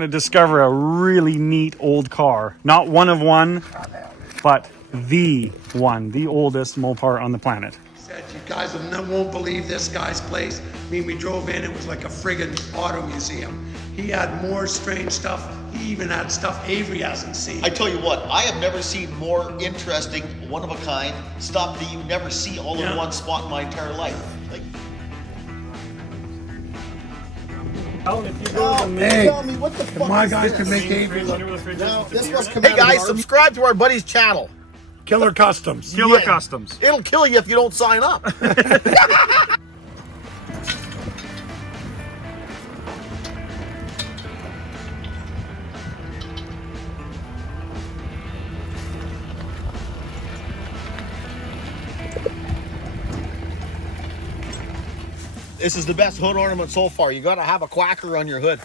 To discover a really neat old car. Not one of one, but the one, the oldest Mopar on the planet. Said, you guys won't believe this guy's place. I mean, we drove in, it was like a friggin' auto museum. He had more strange stuff. He even had stuff Avery hasn't seen. I tell you what, I have never seen more interesting, one-of-a-kind stuff that you never see all in one spot in my entire life. Like, Hey, tell me what the fuck my is guys this? can make Avery look. No, this must come Hey out guys, of subscribe to our buddy's channel. Killer Customs. Killer Yeah. Customs. It'll kill you if you don't sign up. This is the best hood ornament so far. You gotta have a quacker on your hood.